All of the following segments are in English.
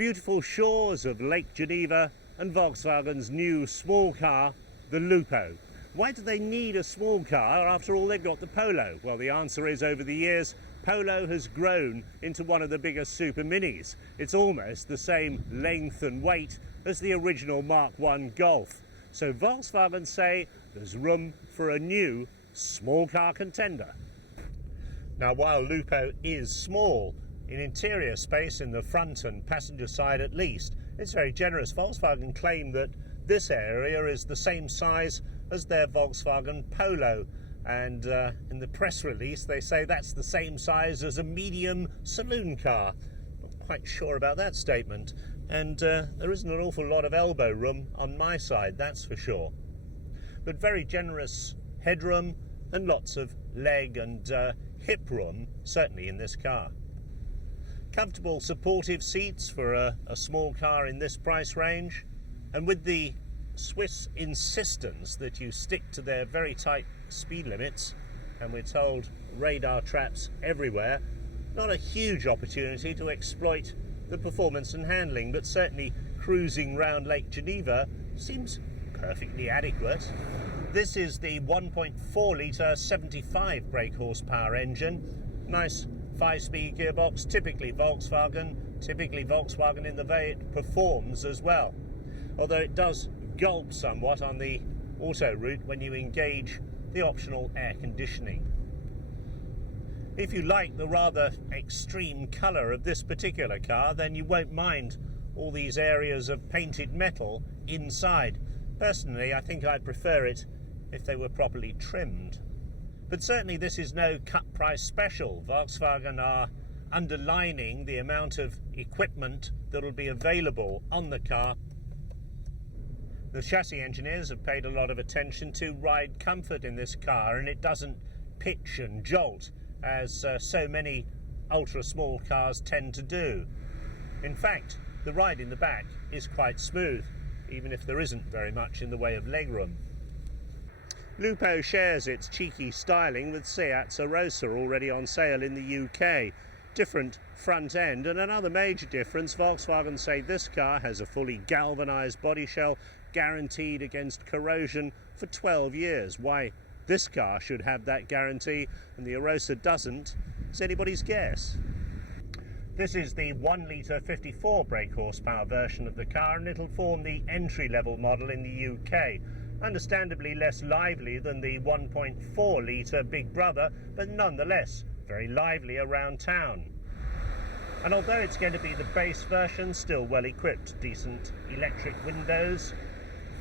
beautiful shores of Lake Geneva and Volkswagen's new small car, the Lupo. Why do they need a small car? After all, they've got the Polo. Well, the answer is, over the years, Polo has grown into one of the biggest super minis. It's almost the same length and weight as the original Mark I Golf. So Volkswagen say there's room for a new small car contender. Now, while Lupo is small in interior space in the front and passenger side at least, it's very generous. Volkswagen claim that this area is the same size as their Volkswagen Polo, and in the press release they say that's the same size as a medium saloon car. Not quite sure about that statement, and there isn't an awful lot of elbow room on my side, that's for sure. But very generous headroom and lots of leg and hip room, certainly in this car. Comfortable supportive seats for a small car in this price range, and with the Swiss insistence that you stick to their very tight speed limits, and we're told radar traps everywhere, not a huge opportunity to exploit the performance and handling, but certainly cruising round Lake Geneva seems perfectly adequate. This is the 1.4 litre 75 brake horsepower engine. Nice 5-speed gearbox, typically Volkswagen in the way it performs as well. Although it does gulp somewhat on the auto route when you engage the optional air conditioning. If you like the rather extreme colour of this particular car, then you won't mind all these areas of painted metal inside. Personally, I think I'd prefer it if they were properly trimmed. But certainly this is no cut price special. Volkswagen are underlining the amount of equipment that will be available on the car. The chassis engineers have paid a lot of attention to ride comfort in this car, and it doesn't pitch and jolt as so many ultra small cars tend to do. In fact, the ride in the back is quite smooth, even if there isn't very much in the way of legroom. Lupo shares its cheeky styling with Seat's Arosa, already on sale in the UK. Different front end, and another major difference, Volkswagen say this car has a fully galvanised body shell guaranteed against corrosion for 12 years. Why this car should have that guarantee and the Arosa doesn't is anybody's guess. This is the 1 litre 54 brake horsepower version of the car, and it'll form the entry-level model in the UK. Understandably less lively than the 1.4 litre Big Brother, but nonetheless very lively around town. And although it's going to be the base version, still well equipped. Decent electric windows,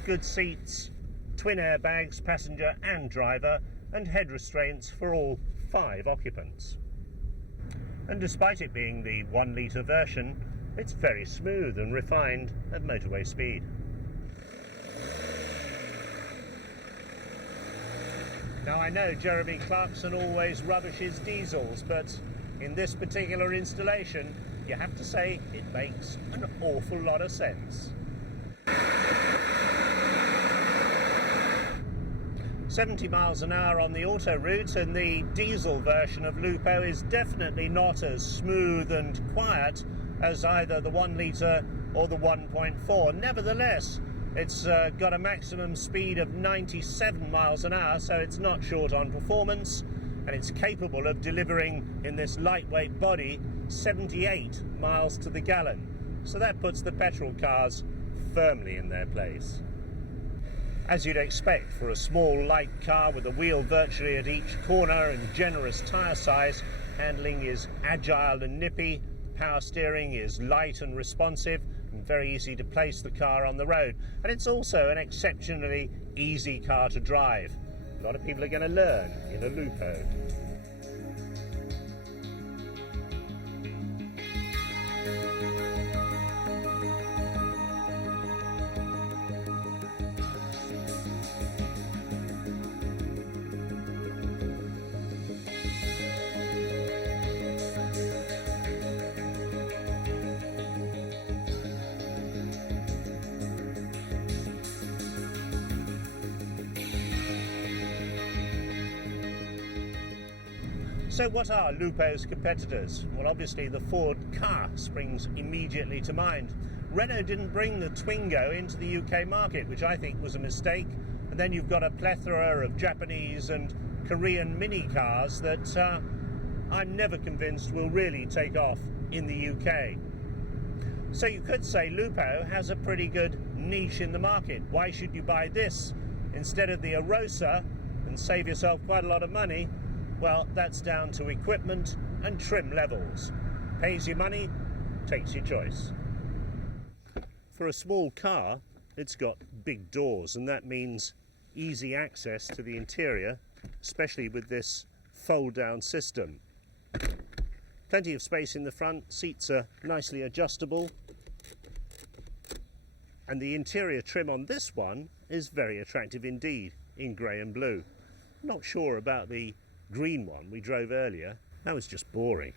good seats, twin airbags, passenger and driver, and head restraints for all 5 occupants. And despite it being the 1 litre version, it's very smooth and refined at motorway speed. Now, I know Jeremy Clarkson always rubbishes diesels, but in this particular installation, you have to say it makes an awful lot of sense. 70 miles an hour on the auto route, and the diesel version of Lupo is definitely not as smooth and quiet as either the 1 litre or the 1.4. Nevertheless, it's got a maximum speed of 97 miles an hour, so it's not short on performance, and it's capable of delivering, in this lightweight body, 78 miles to the gallon. So that puts the petrol cars firmly in their place. As you'd expect for a small, light car with a wheel virtually at each corner and generous tyre size, handling is agile and nippy, power steering is light and responsive, and very easy to place the car on the road. And it's also an exceptionally easy car to drive. A lot of people are going to learn in a Lupo. So what are Lupo's competitors? Well, obviously the Ford car springs immediately to mind. Renault didn't bring the Twingo into the UK market, which I think was a mistake. And then you've got a plethora of Japanese and Korean mini cars that I'm never convinced will really take off in the UK. So you could say Lupo has a pretty good niche in the market. Why should you buy this instead of the Arosa and save yourself quite a lot of money? Well, that's down to equipment and trim levels. Pays your money, takes your choice. For a small car, it's got big doors, and that means easy access to the interior, especially with this fold-down system. Plenty of space in the front, seats are nicely adjustable, and the interior trim on this one is very attractive indeed, in grey and blue. Not sure about the green one we drove earlier, that was just boring.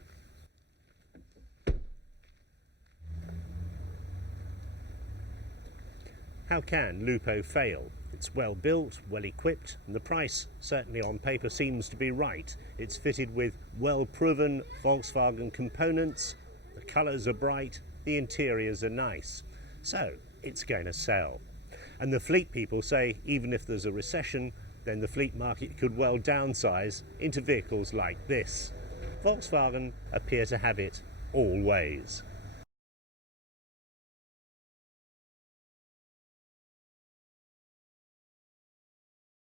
How can Lupo fail? It's well built, well equipped, and the price, certainly on paper, seems to be right. It's fitted with well-proven Volkswagen components, the colours are bright, the interiors are nice. So, it's going to sell. And the fleet people say even if there's a recession, then the fleet market could well downsize into vehicles like this. Volkswagen appear to have it all ways.